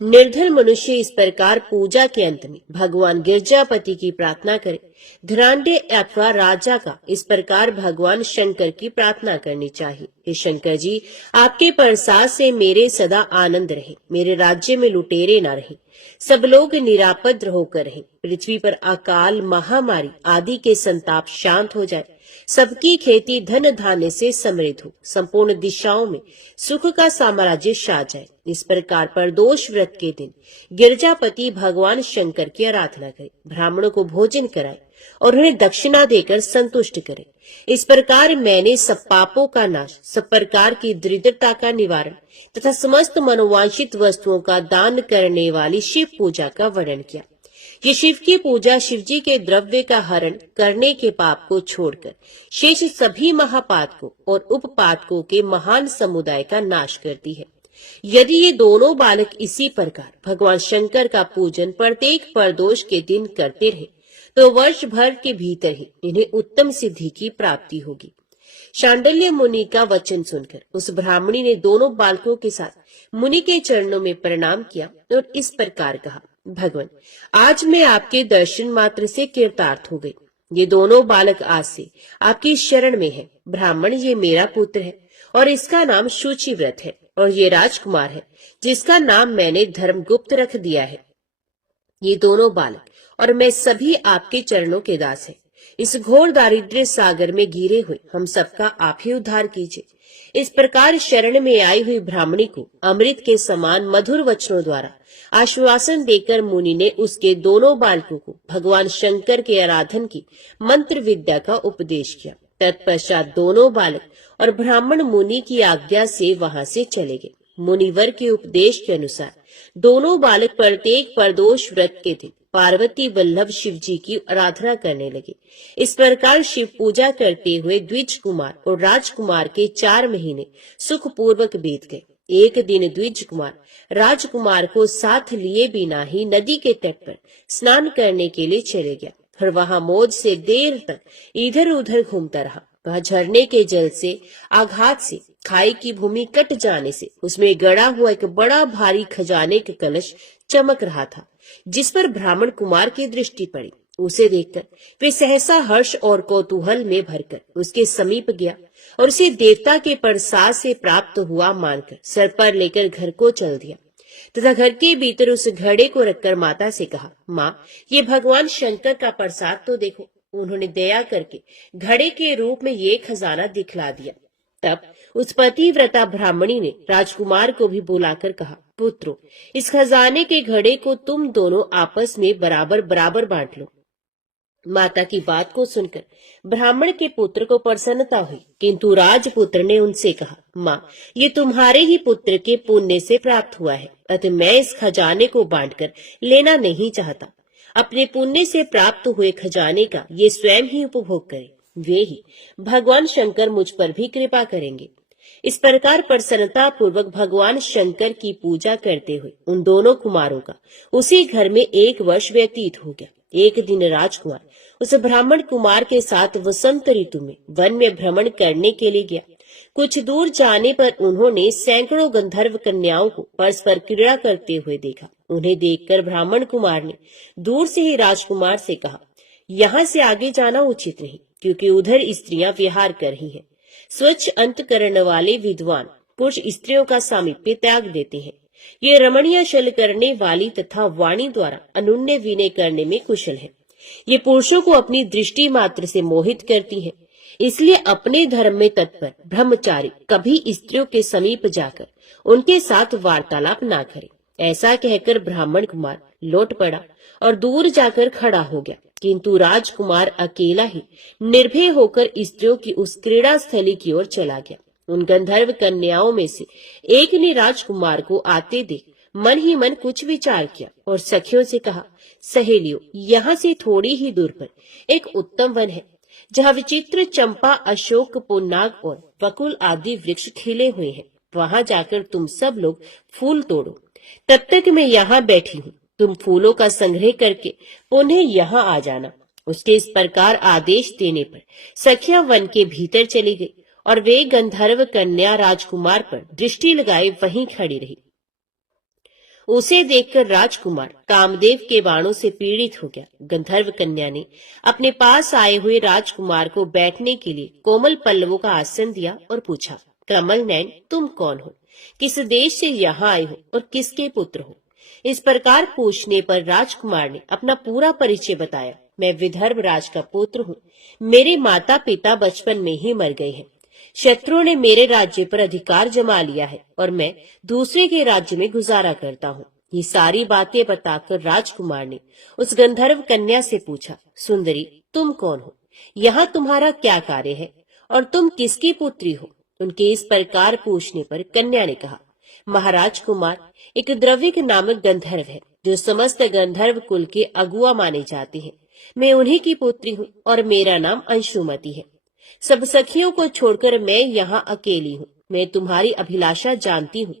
निर्धन मनुष्य इस प्रकार पूजा के अंत में भगवान गिरजापति की प्रार्थना करे। धनाढ्य अथवा राजा का इस प्रकार भगवान शंकर की प्रार्थना करनी चाहिए। हे शंकर जी, आपके प्रसाद से मेरे सदा आनंद रहे। मेरे राज्य में लुटेरे न रहे। सब लोग निरापद होकर रहे। पृथ्वी पर अकाल, महामारी आदि के संताप शांत हो जाए। सबकी खेती धन धान्य से समृद्ध हो। संपूर्ण दिशाओं में सुख का साम्राज्य छा जाए। इस प्रकार प्रदोष व्रत के दिन गिरजापति भगवान शंकर की आराधना करे। ब्राह्मणों को भोजन कराए और उन्हें दक्षिणा देकर संतुष्ट करे। इस प्रकार मैंने सब पापों का नाश, सब प्रकार की दरिद्रता का निवारण तथा समस्त मनोवांछित वस्तुओं का दान करने वाली शिव पूजा का वर्णन किया। ये शिव की पूजा शिव जी के द्रव्य का हरण करने के पाप को छोड़कर शेष सभी महापातकों और उपपातकों के महान समुदाय का नाश करती है। यदि ये दोनों बालक इसी प्रकार भगवान शंकर का पूजन प्रत्येक प्रदोष के दिन करते रहे तो वर्ष भर के भीतर ही इन्हें उत्तम सिद्धि की प्राप्ति होगी। शांडिल्य मुनि का वचन सुनकर उस ब्राह्मणी ने दोनों बालकों के साथ मुनि के चरणों में प्रणाम किया और इस प्रकार कहा, भगवान, आज मैं आपके दर्शन मात्र से कृतार्थ हो गई। ये दोनों बालक आज से आपकी शरण में है। ब्राह्मण, ये मेरा पुत्र है और इसका नाम शुचिव्रत है, और ये राजकुमार है जिसका नाम मैंने धर्मगुप्त रख दिया है। ये दोनों बालक और मैं सभी आपके चरणों के दास हैं। इस घोर दारिद्र्य सागर में गिरे हुए हम सबका आप ही उद्धार कीजिए। इस प्रकार शरण में आई हुई ब्राह्मणी को अमृत के समान मधुर वचनों द्वारा आश्वासन देकर मुनि ने उसके दोनों बालकों को भगवान शंकर के आराधन की मंत्र विद्या का उपदेश किया। तत्पश्चात दोनों बालक और ब्राह्मण मुनि की आज्ञा से वहां से चले गए। मुनिवर के उपदेश के अनुसार दोनों बालक प्रत्येक प्रदोष व्रत के दिन पार्वती वल्लभ शिव जी की आराधना करने लगे। इस प्रकार शिव पूजा करते हुए द्विज कुमार और राजकुमार के 4 महीने सुखपूर्वक बीत गए। एक दिन द्विज कुमार राजकुमार को साथ लिए बिना ही नदी के तट पर स्नान करने के लिए चले गया और वहां मौज से देर तक इधर उधर घूमता रहा। वह झरने के जल से आघात से खाई की भूमि कट जाने से उसमें गड़ा हुआ एक बड़ा भारी खजाने का कलश चमक रहा था, जिस पर ब्राह्मण कुमार की दृष्टि पड़ी। उसे देखकर वे सहसा हर्ष और कौतूहल में भरकर उसके समीप गया और उसे देवता के प्रसाद से प्राप्त हुआ मानकर सर पर लेकर घर को चल दिया तथा घर के भीतर उस घड़े को रखकर माता से कहा, माँ, ये भगवान शंकर का प्रसाद तो देखो। उन्होंने दया करके घड़े के रूप में ये खजाना दिखला दिया। तब उस पतिव्रता ब्राह्मणी ने राजकुमार को भी बुलाकर कहा, पुत्रो, इस खजाने के घड़े को तुम दोनों आपस में बराबर बराबर बांट लो। माता की बात को सुनकर ब्राह्मण के पुत्र को प्रसन्नता हुई, किंतु राजपुत्र ने उनसे कहा, माँ, ये तुम्हारे ही पुत्र के पुण्य से प्राप्त हुआ है, अतः मैं इस खजाने को बांटकर लेना नहीं चाहता। अपने पुण्य से प्राप्त हुए खजाने का ये स्वयं ही उपभोग करे, वे ही भगवान शंकर मुझ पर भी कृपा करेंगे। इस प्रकार प्रसन्नता पूर्वक भगवान शंकर की पूजा करते हुए उन दोनों कुमारों का उसी घर में 1 वर्ष व्यतीत हो गया। एक दिन राजकुमार उस ब्राह्मण कुमार के साथ वसंत ऋतु में वन में भ्रमण करने के लिए गया। कुछ दूर जाने पर उन्होंने सैकड़ों गंधर्व कन्याओं को परस्पर क्रीड़ा करते हुए देखा। उन्हें देखकर ब्राह्मण कुमार ने दूर से ही राजकुमार से कहा, यहाँ से आगे जाना उचित नहीं, क्योंकि उधर स्त्रियां विहार कर रही हैं। स्वच्छ अंतकरण वाले विद्वान पुरुष स्त्रियों का सामीप्य त्याग देते हैं। ये रमणीय छल करने वाली तथा वाणी द्वारा अनुन्य विनय करने में कुशल है। ये पुरुषों को अपनी दृष्टि मात्र से मोहित करती है। इसलिए अपने धर्म में तत्पर ब्रह्मचारी कभी स्त्रियों के समीप जाकर उनके साथ वार्तालाप ना करे। ऐसा कहकर ब्राह्मण कुमार लौट पड़ा और दूर जाकर खड़ा हो गया, किंतु राजकुमार अकेला ही निर्भय होकर स्त्रियों की उस क्रीड़ा स्थली की ओर चला गया। उन गंधर्व कन्याओं में से एक ने राजकुमार को आते देख मन ही मन कुछ विचार किया और सखियों से कहा, सहेलियों, यहाँ से थोड़ी ही दूर पर एक उत्तम वन है, जहाँ विचित्र चंपा, अशोक, पुन्नाग और बकुल आदि वृक्ष खिले हुए हैं। वहां जाकर तुम सब लोग फूल तोड़ो, तब तक मैं यहाँ बैठी हूँ। तुम फूलों का संग्रह करके पुनः यहाँ आ जाना। उसके इस प्रकार आदेश देने पर सखियां वन के भीतर चली गई और वे गंधर्व कन्या राजकुमार पर दृष्टि लगाए वहीं खड़ी रही। उसे देखकर राजकुमार कामदेव के बाणों से पीड़ित हो गया। गंधर्व कन्या ने अपने पास आए हुए राजकुमार को बैठने के लिए कोमल पल्लवों का आसन दिया और पूछा, कमल नयन, तुम कौन हो? किस देश से यहाँ आए हो और किसके पुत्र हो? इस प्रकार पूछने पर राजकुमार ने अपना पूरा परिचय बताया। मैं विदर्भ राज का पुत्र हूँ। मेरे माता पिता बचपन में ही मर गए हैं। शत्रुओं ने मेरे राज्य पर अधिकार जमा लिया है और मैं दूसरे के राज्य में गुजारा करता हूँ। ये सारी बातें बताकर राजकुमार ने उस गंधर्व कन्या से पूछा, सुंदरी, तुम कौन हो? यहाँ तुम्हारा क्या कार्य है और तुम किसकी पुत्री हो? उनके इस प्रकार पूछने पर कन्या ने कहा, महाराज कुमार, एक द्रविक नामक गंधर्व है जो समस्त गंधर्व कुल के अगुआ माने जाते हैं। मैं उन्हीं की पुत्री हूँ और मेरा नाम अंशुमति है। सब सखियों को छोड़कर मैं यहाँ अकेली हूँ। मैं तुम्हारी अभिलाषा जानती हूँ।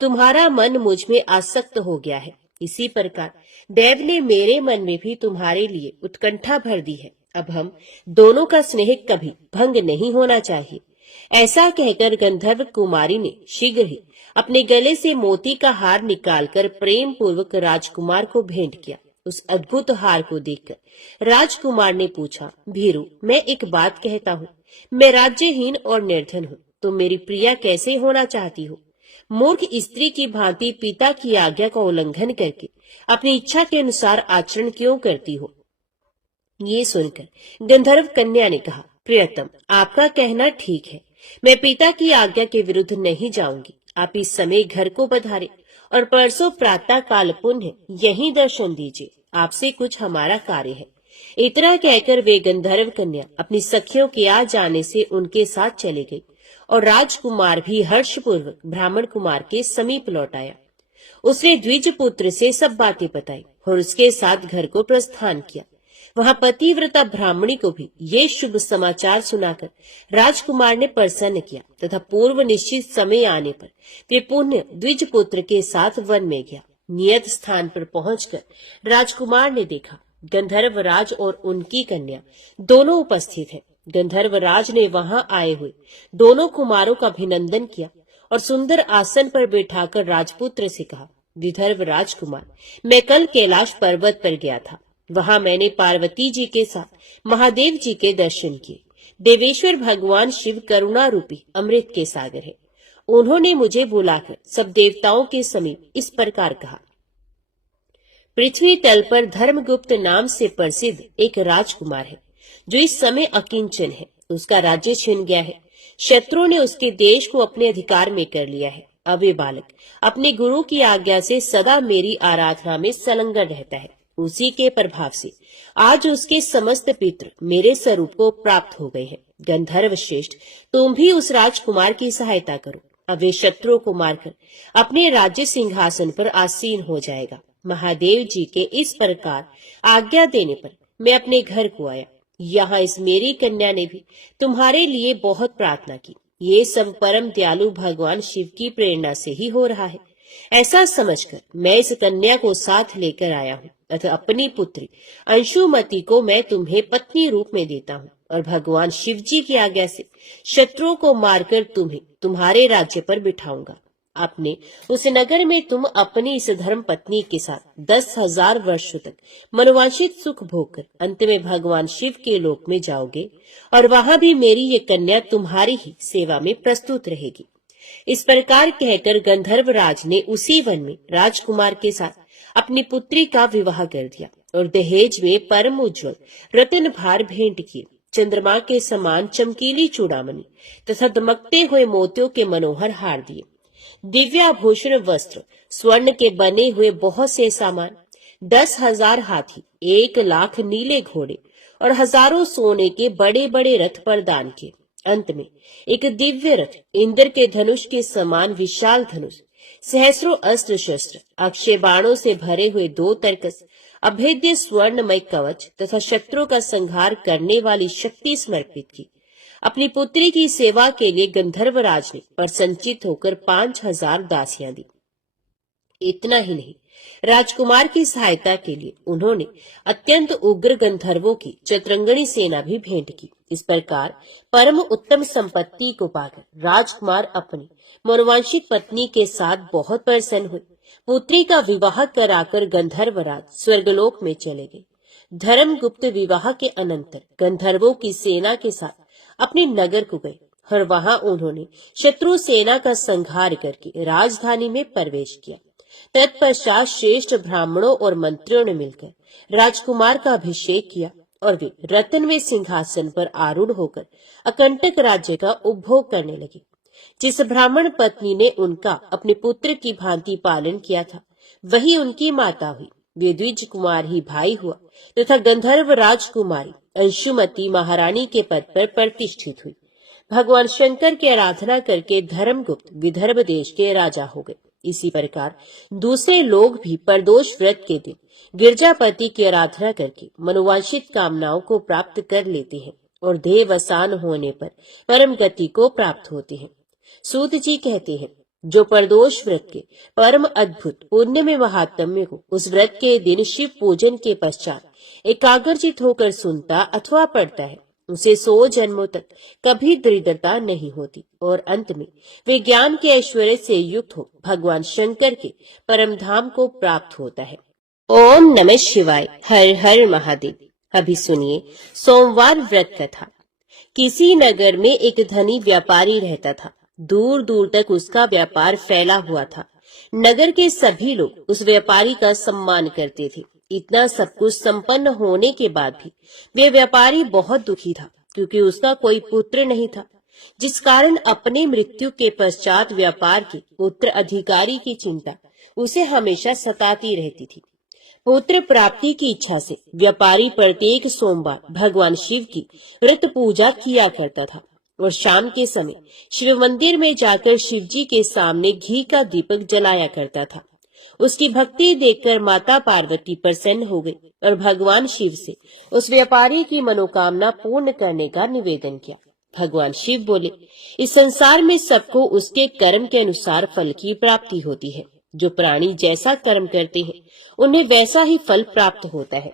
तुम्हारा मन मुझ में आसक्त हो गया है। इसी प्रकार देव ने मेरे मन में भी तुम्हारे लिए उत्कंठा भर दी है। अब हम दोनों का स्नेह कभी भंग नहीं होना चाहिए। ऐसा कहकर गंधर्व कुमारी ने शीघ्र ही अपने गले से मोती का हार निकालकर प्रेम पूर्वक राजकुमार को भेंट किया। उस अद्भुत हार को देखकर राजकुमार ने पूछा, भीरू, मैं एक बात कहता हूँ, मैं राज्यहीन और निर्धन हूँ। तुम मेरी प्रिया कैसे होना चाहती हो? मूर्ख स्त्री की भांति पिता की आज्ञा का उल्लंघन करके अपनी इच्छा के अनुसार आचरण क्यों करती हो? ये सुनकर गंधर्व कन्या ने कहा, प्रियतम, आपका कहना ठीक है। मैं पिता की आज्ञा के विरुद्ध नहीं जाऊंगी। आप इस समय घर को पधारे और परसों प्रातः काल पुनः यहीं दर्शन दीजिए। आपसे कुछ हमारा कार्य है। इतना कहकर वे गंधर्व कन्या अपनी सखियों के आ जाने से उनके साथ चले गई और राजकुमार भी हर्षपूर्वक ब्राह्मण कुमार के समीप लौट आया। उसने द्विज पुत्र से सब बातें बताई और उसके साथ घर को प्रस्थान किया। वहां पतिव्रता ब्राह्मणी को भी ये शुभ समाचार सुनाकर राजकुमार ने प्रसन्न किया तथा पूर्व निश्चित समय आने पर वे पुण्य द्विज पुत्र के साथ वन में गया। नियत स्थान पर पहुंचकर राजकुमार ने देखा गंधर्वराज और उनकी कन्या दोनों उपस्थित हैं। गंधर्वराज ने वहां आए हुए दोनों कुमारों का अभिनंदन किया और सुंदर आसन पर बैठाकर राजपुत्र से कहा, विदर्भ राजकुमार, मैं कल कैलाश पर्वत पर गया था। वहां मैंने पार्वती जी के साथ महादेव जी के दर्शन किए। देवेश्वर भगवान शिव करुणा रूपी अमृत के सागर है। उन्होंने मुझे बुलाकर सब देवताओं के समीप इस प्रकार कहा, पृथ्वी तल पर धर्मगुप्त नाम से प्रसिद्ध एक राजकुमार है जो इस समय अकिंचन है। उसका राज्य छिन गया है। शत्रुओं ने उसके देश को अपने अधिकार में कर लिया है। अब ये बालक अपने गुरु की आज्ञा से सदा मेरी आराधना में संलग्न रहता है। उसी के प्रभाव से आज उसके समस्त पितृ मेरे स्वरूप को प्राप्त हो गए हैं। गंधर्व श्रेष्ठ, तुम भी उस राजकुमार की सहायता करो। अब वे शत्रुओं को मारकर अपने राज्य सिंहासन पर आसीन हो जाएगा। महादेव जी के इस प्रकार आज्ञा देने पर मैं अपने घर को आया। यहाँ इस मेरी कन्या ने भी तुम्हारे लिए बहुत प्रार्थना की। ये सब परम दयालु भगवान शिव की प्रेरणा से ही हो रहा है। ऐसा समझकर मैं इस कन्या को साथ लेकर आया हूँ अतः अपनी पुत्री अंशुमति को मैं तुम्हें पत्नी रूप में देता हूँ और भगवान शिव जी की आज्ञा से शत्रुओं को मारकर तुम्हें तुम्हारे राज्य पर बिठाऊंगा। अपने उस नगर में तुम अपनी इस धर्म पत्नी के साथ 10,000 वर्षों तक मनोवांछित सुख भोग कर अंत में भगवान शिव के लोक में जाओगे और वहां भी मेरी ये कन्या तुम्हारी ही सेवा में प्रस्तुत रहेगी। इस प्रकार कहकर गंधर्वराज ने उसी वन में राजकुमार के साथ अपनी पुत्री का विवाह कर दिया और दहेज में परम उज्ज्वल रत्न भार भेंट किए। चंद्रमा के समान चमकीली चूड़ामणि तथा दमकते हुए मोतियों के मनोहर हार दिए। दिव्याभूषण वस्त्र, स्वर्ण के बने हुए बहुत से सामान, 10,000 हाथी, 1,00,000 नीले घोड़े और हजारों सोने के बड़े बड़े रथ प्रदान किए। अंत में एक दिव्य रथ, इंद्र के धनुष के समान विशाल धनुष, सहस्रों अस्त्र शस्त्र, अक्षय बाणों से भरे हुए 2 तरकस, अभेद्य स्वर्णमय कवच तथा शत्रुओं का संहार करने वाली शक्ति समर्पित की। अपनी पुत्री की सेवा के लिए गंधर्वराज ने प्रसन्नचित होकर 5,000 दासियां दी। इतना ही नहीं, राजकुमार की सहायता के लिए उन्होंने अत्यंत उग्र गंधर्वों की चतुरंगणी सेना भी भेंट की। इस प्रकार परम उत्तम संपत्ति को पाकर राजकुमार अपनी मनोवांछित पत्नी के साथ बहुत प्रसन्न हुए। पुत्री का विवाह कराकर गंधर्वराज स्वर्गलोक में चले गए। धर्मगुप्त विवाह के अनंतर गंधर्वों की सेना के साथ अपने नगर को गए और वहां उन्होंने शत्रु सेना का संहार करके राजधानी में प्रवेश किया। तत्पश्चात श्रेष्ठ ब्राह्मणों और मंत्रियों ने मिलकर राजकुमार का अभिषेक किया और वे रत्नमय सिंहासन पर आरूढ़ होकर अकंटक राज्य का उपभोग करने लगे। जिस ब्राह्मण पत्नी ने उनका अपने पुत्र की भांति पालन किया था, वही उनकी माता हुई। वे द्विज कुमार ही भाई हुआ तथा गंधर्व राजकुमारी अंशुमति महारानी के पद पर प्रतिष्ठित हुई। भगवान शंकर की आराधना करके धर्मगुप्त विदर्भ देश के राजा हो गए। इसी प्रकार दूसरे लोग भी प्रदोष व्रत के दिन गिरजापति की आराधना करके मनोवांछित कामनाओं को प्राप्त कर लेते हैं और देहावसान होने पर परम गति को प्राप्त होते हैं। सूत जी कहते हैं, जो प्रदोष व्रत के परम अद्भुत पुण्य में महात्म्य को उस व्रत के दिन शिव पूजन के पश्चात एकाग्रचित होकर सुनता अथवा पढ़ता है, उसे 100 जन्मों तक कभी दरिद्रता नहीं होती और अंत में वे ज्ञान के ऐश्वर्य से युक्त हो भगवान शंकर के परम धाम को प्राप्त होता है। ओम नमः शिवाय। हर हर महादेव। अभी सुनिए सोमवार व्रत कथा। किसी नगर में एक धनी व्यापारी रहता था। दूर दूर तक उसका व्यापार फैला हुआ था। नगर के सभी लोग उस व्यापारी का सम्मान करते थे। इतना सब कुछ संपन्न होने के बाद भी वे व्यापारी बहुत दुखी था, क्योंकि उसका कोई पुत्र नहीं था, जिस कारण अपने मृत्यु के पश्चात व्यापार के पुत्र अधिकारी की चिंता उसे हमेशा सताती रहती थी। पुत्र प्राप्ति की इच्छा से व्यापारी प्रत्येक सोमवार भगवान शिव की व्रत पूजा किया करता था। और शाम के समय शिव मंदिर में जाकर शिव जी के सामने घी का दीपक जलाया करता था। उसकी भक्ति देखकर माता पार्वती प्रसन्न हो गई और भगवान शिव से उस व्यापारी की मनोकामना पूर्ण करने का निवेदन किया। भगवान शिव बोले, इस संसार में सबको उसके कर्म के अनुसार फल की प्राप्ति होती है। जो प्राणी जैसा कर्म करते हैं उन्हें वैसा ही फल प्राप्त होता है।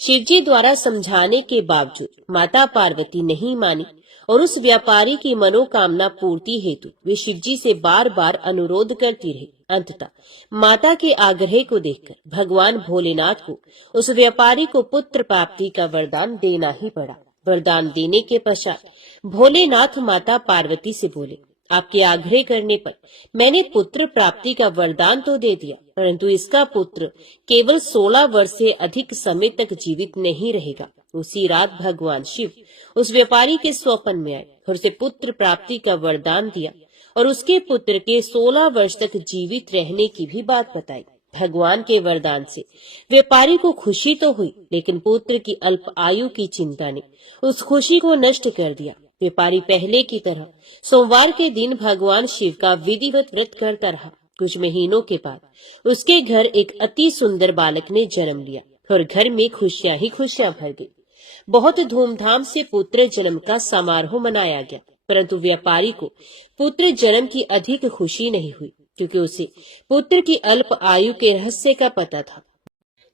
शिवजी द्वारा समझाने के बावजूद माता पार्वती नहीं मानी और उस व्यापारी की मनोकामना पूर्ति हेतु वे शिवजी से बार बार अनुरोध करती रही। अंततः माता के आग्रह को देखकर भगवान भोलेनाथ को उस व्यापारी को पुत्र प्राप्ति का वरदान देना ही पड़ा। वरदान देने के पश्चात भोलेनाथ माता पार्वती से बोले, आपके आग्रह करने पर मैंने पुत्र प्राप्ति का वरदान तो दे दिया, परंतु इसका पुत्र केवल 16 वर्ष से अधिक समय तक जीवित नहीं रहेगा। उसी रात भगवान शिव उस व्यापारी के स्वप्न में आए और उसे पुत्र प्राप्ति का वरदान दिया और उसके पुत्र के 16 वर्ष तक जीवित रहने की भी बात बताई। भगवान के वरदान से व्यापारी को खुशी तो हुई, लेकिन पुत्र की अल्प आयु की चिंता ने उस खुशी को नष्ट कर दिया। व्यापारी पहले की तरह सोमवार के दिन भगवान शिव का विधिवत व्रत करता रहा। कुछ महीनों के बाद उसके घर एक अति सुंदर बालक ने जन्म लिया और घर में खुशियां ही खुशियां भर गई। बहुत धूमधाम से पुत्र जन्म का समारोह मनाया गया, परंतु व्यापारी को पुत्र जन्म की अधिक खुशी नहीं हुई, क्योंकि उसे पुत्र की अल्प आयु के रहस्य का पता था।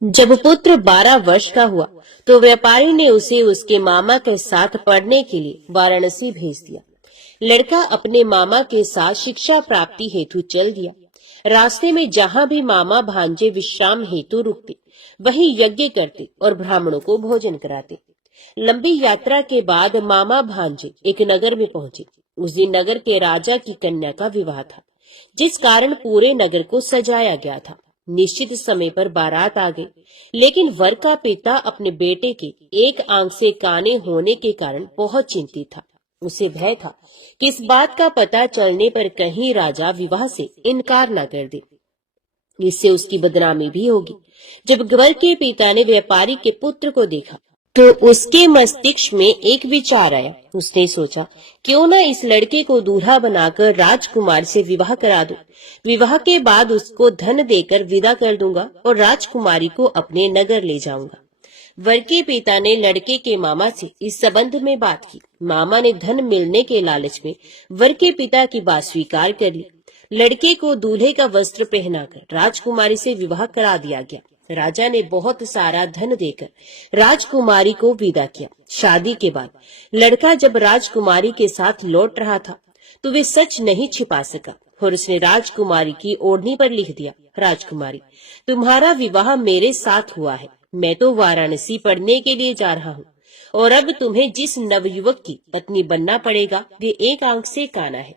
जब पुत्र 12 वर्ष का हुआ तो व्यापारी ने उसे उसके मामा के साथ पढ़ने के लिए वाराणसी भेज दिया। लड़का अपने मामा के साथ शिक्षा प्राप्ति हेतु चल दिया। रास्ते में जहाँ भी मामा भांजे विश्राम हेतु रुकते, वहीं यज्ञ करते और ब्राह्मणों को भोजन कराते। लंबी यात्रा के बाद मामा भांजे एक नगर में पहुंचे। उस दिन नगर के राजा की कन्या का विवाह था, जिस कारण पूरे नगर को सजाया गया था। निश्चित समय पर बारात आ गई, लेकिन वर का पिता अपने बेटे के एक आंख से काने होने के कारण बहुत चिंतित था। उसे भय था कि इस बात का पता चलने पर कहीं राजा विवाह से इनकार न कर दे, इससे उसकी बदनामी भी होगी। जब वर के पिता ने व्यापारी के पुत्र को देखा तो उसके मस्तिष्क में एक विचार आया। उसने सोचा, क्यों न इस लड़के को दूल्हा बनाकर राजकुमार से विवाह करा दूं। विवाह के बाद उसको धन देकर विदा कर दूंगा और राजकुमारी को अपने नगर ले जाऊंगा। वर के पिता ने लड़के के मामा से इस संबंध में बात की। मामा ने धन मिलने के लालच में वर के पिता की बात स्वीकार कर ली। लड़के को दूल्हे का वस्त्र पहनाकर राजकुमारी से विवाह करा दिया गया। राजा ने बहुत सारा धन देकर राजकुमारी को विदा किया। शादी के बाद लड़का जब राजकुमारी के साथ लौट रहा था तो वे सच नहीं छिपा सका और उसने राजकुमारी की ओढ़नी पर लिख दिया, राजकुमारी, तुम्हारा विवाह मेरे साथ हुआ है। मैं तो वाराणसी पढ़ने के लिए जा रहा हूँ और अब तुम्हें जिस नवयुवक की पत्नी बनना पड़ेगा वे एक आंख से काना है।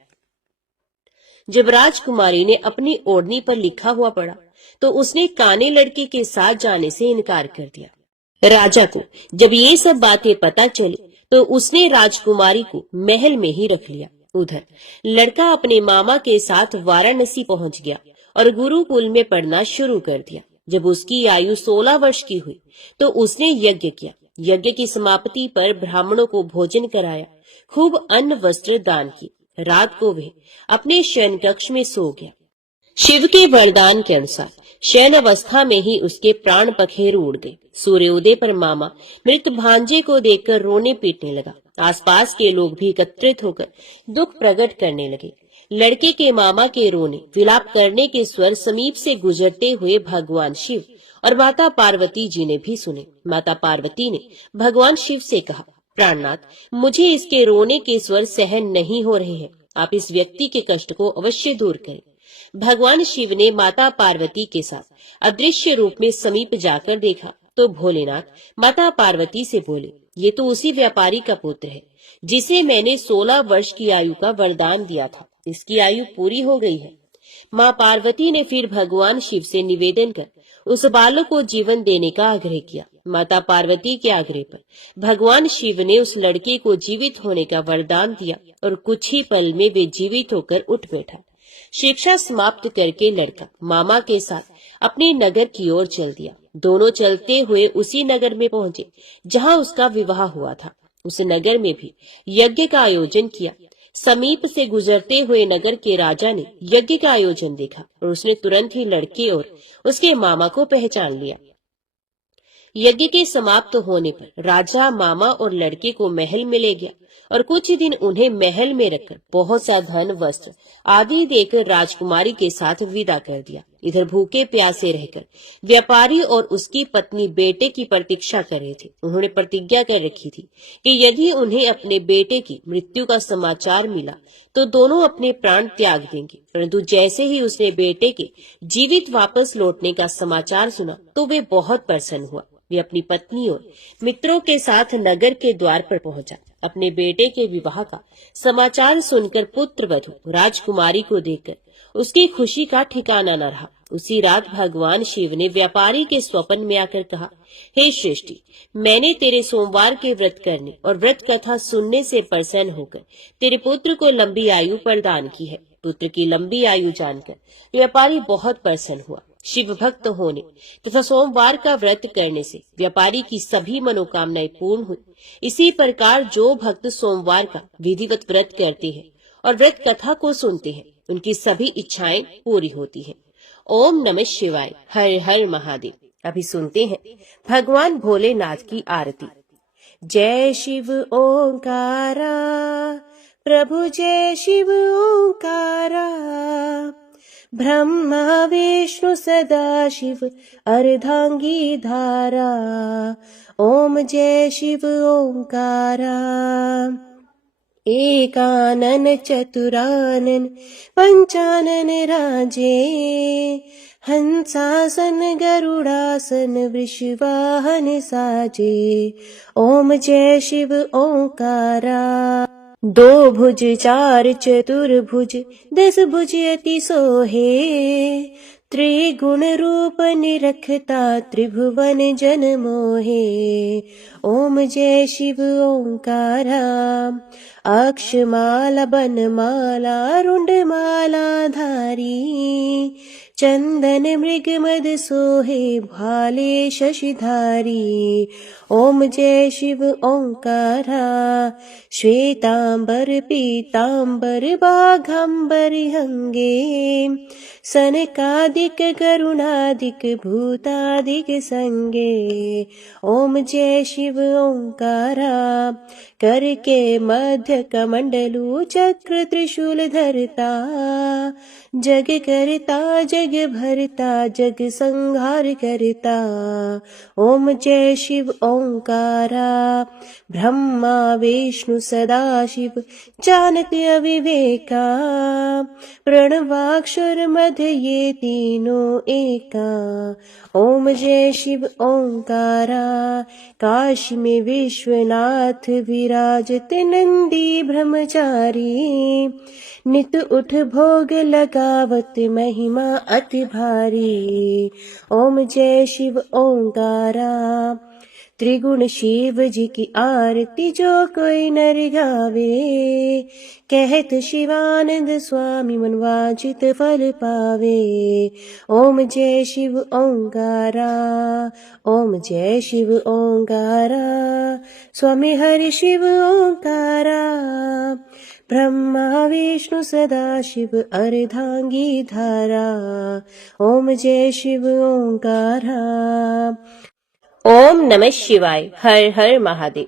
जब राजकुमारी ने अपनी ओढ़नी पर लिखा हुआ पढ़ा तो उसने काने लड़के के साथ जाने से इनकार कर दिया। राजा को जब ये सब बातें पता चली तो उसने राजकुमारी को महल में ही रख लिया। उधर लड़का अपने मामा के साथ वाराणसी पहुंच गया और गुरुकुल में पढ़ना शुरू कर दिया। जब उसकी आयु 16 वर्ष की हुई तो उसने यज्ञ किया। यज्ञ की समाप्ति पर ब्राह्मणों को भोजन कराया, खूब अन्न वस्त्र दान किए। रात को वह अपने शयन कक्ष में सो गया। शिव के वरदान के अनुसार शयन अवस्था में ही उसके प्राण पखेरु उड़ गए। सूर्योदय पर मामा मृत भांजे को देखकर रोने पीटने लगा। आसपास के लोग भी एकत्रित होकर दुख प्रकट करने लगे। लड़के के मामा के रोने विलाप करने के स्वर समीप से गुजरते हुए भगवान शिव और माता पार्वती जी ने भी सुने। माता पार्वती ने भगवान शिव से कहा, प्राणनाथ, मुझे इसके रोने के स्वर सहन नहीं हो रहे हैं। आप इस व्यक्ति के कष्ट को अवश्य दूर करें। भगवान शिव ने माता पार्वती के साथ अदृश्य रूप में समीप जाकर देखा तो भोलेनाथ माता पार्वती से बोले, ये तो उसी व्यापारी का पुत्र है जिसे मैंने 16 वर्ष की आयु का वरदान दिया था। इसकी आयु पूरी हो गई है। माँ पार्वती ने फिर भगवान शिव से निवेदन कर उस बालक को जीवन देने का आग्रह किया। माता पार्वती के आग्रह पर भगवान शिव ने उस लड़के को जीवित होने का वरदान दिया और कुछ ही पल में वे जीवित होकर उठ बैठा। शिक्षा समाप्त करके लड़का मामा के साथ अपने नगर की ओर चल दिया। दोनों चलते हुए उसी नगर में पहुंचे जहां उसका विवाह हुआ था। उस नगर में भी यज्ञ का आयोजन किया। समीप से गुजरते हुए नगर के राजा ने यज्ञ का आयोजन देखा और उसने तुरंत ही लड़के और उसके मामा को पहचान लिया। यज्ञ के समाप्त होने पर राजा मामा और लड़के को महल में ले गया और कुछ ही दिन उन्हें महल में रखकर बहुत सा धन वस्त्र आदि देकर राजकुमारी के साथ विदा कर दिया। इधर भूखे प्यासे रहकर व्यापारी और उसकी पत्नी बेटे की प्रतीक्षा कर रहे थे। उन्होंने प्रतिज्ञा कर रखी थी कि यदि उन्हें अपने बेटे की मृत्यु का समाचार मिला तो दोनों अपने प्राण त्याग देंगे। परंतु जैसे ही उसने बेटे के जीवित वापस लौटने का समाचार सुना तो वे बहुत प्रसन्न हुआ। वे अपनी पत्नी और मित्रों के साथ नगर के द्वार पर पहुंचा। अपने बेटे के विवाह का समाचार सुनकर पुत्र वधू राजकुमारी को देखकर उसकी खुशी का ठिकाना न रहा। उसी रात भगवान शिव ने व्यापारी के स्वप्न में आकर कहा, हे श्रेष्ठी, मैंने तेरे सोमवार के व्रत करने और व्रत कथा सुनने से प्रसन्न होकर तेरे पुत्र को लंबी आयु प्रदान की है। पुत्र की लंबी आयु जानकर व्यापारी बहुत प्रसन्न हुआ। शिव भक्त होने तथा सोमवार का व्रत करने से व्यापारी की सभी मनोकामनाएं पूर्ण हुई। इसी प्रकार जो भक्त सोमवार का विधिवत व्रत करते हैं और व्रत कथा को सुनते हैं, उनकी सभी इच्छाएं पूरी होती हैं। ओम नमः शिवाय। हर हर महादेव। अभी सुनते हैं भगवान भोलेनाथ की आरती। जय शिव ओंकारा, प्रभु जय शिव ओंकारा, ब्रह्मा विष्णु सदा शिव अर्धांगी धारा। ओम जय शिव ओंकारा। एकानन चतुरानन पंचानन राजे, हंसासन गरुड़ासन वृषवाहन साजे। ओम जय शिव ओंकारा। दो भुज चार चतुर्भुज, 10 भुज अति सोहे, त्रिगुण रूप निरखता त्रिभुवन जन मोहे। ओम जय शिव ओंकारा। अक्षमाला बनमाला रुंडमाला धारी, चंदन मृग मद सोहे भाले शशिधारी। ओम जय शिव ओंकारा। श्वेतांबर पीतांबर बाघांबर अंगे, सनकादिक गरुणादिक भूतादिक संगे। ओम जय शिव ओंकारा। कर के मध्य कमंडलू चक्र त्रिशूल धरता, जग करता जग भरता जग संहार करता। ओम जय शिव ओंकारा। ब्रह्मा विष्णु सदा शिव जानक अविवेका, प्रणवाक्षर मध्य ये तीनों एका। ओम जय शिव ओंकारा। काशी में विश्वनाथ विराजते नंदी ब्रह्मचारी, नित उठ भोग लगावत महिमा अति भारी। ओम जय शिव ओंकारा। त्रिगुण शिव जी की आरती जो कोई नर गावे, कहत शिवानंद स्वामी मनवांचित फल पावे। ओम जय शिव ओंकारा। ओम जय शिव ओंकारा। स्वामी हरि शिव ओंकारा। ब्रह्मा विष्णु सदा शिव अर्धांगी धारा। ओम जय शिव ओंकारा। ओम नमः शिवाय। हर हर महादेव।